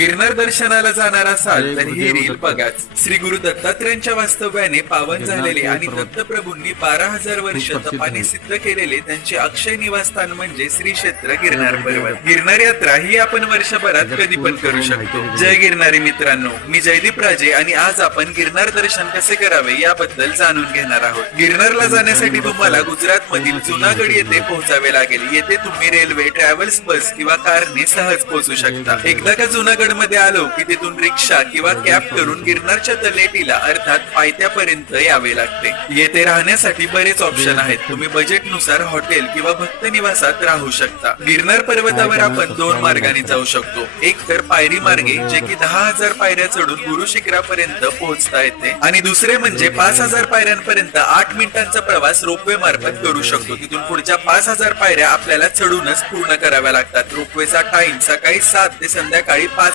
गिरनार दर्शनाला जाणार असाल तर ही रील बघाच. श्री गुरु दत्तात्रेयांच्या वास्तव्याने पावन झालेले आणि दत्तप्रभूंनी 12,000 वर्ष तपाने सिद्ध केलेले त्यांचे अक्षय निवासस्थान म्हणजे श्री क्षेत्र गिरनार पर्वत. गिरनार यात्रा ही आपण वर्षभरात कधी पण करू शकतो. जय गिरनारी मित्रांनो, मी जयदीप राजे आणि आज आपण गिरनार दर्शन कसे करावे याबद्दल जाणून घेणार आहोत. गिरनारला जाण्यासाठी तुम्हाला गुजरात मधील जुनागड येथे पोहोचावे लागेल. येथे तुम्ही रेल्वे, ट्रॅव्हल्स, बस किंवा कारने सहज पोहोचू शकता. एकदा का जुनागड मध्ये आलो की तिथून रिक्षा किंवा कॅब करून गिरनारच्या तलेटीला अर्थात पायथ्यापर्यंत यावे लागते. येथे राहण्यासाठी बरेच ऑप्शन आहेत. तुम्ही बजेट नुसार हॉटेल किंवा भक्त निवासात राहू शकता. गिरनार पर्वतावर आपण 2 मार्गाने जाऊ शकतो. एक तर पायरी मार्गे, जे की 10,000 पायऱ्या चढून गुरु शिखरापर्यंत पोहोचता येते, आणि दुसरे म्हणजे 5,000 पायऱ्यांपर्यंत 8 मिनिटांचा प्रवास रोपवे मार्फत करू शकतो. तिथून पुढच्या 5,000 पायऱ्या आपल्याला चढूनच पूर्ण कराव्या लागतात. रोपवेचा टाइम सकाळी 7 ते संध्याकाळी 5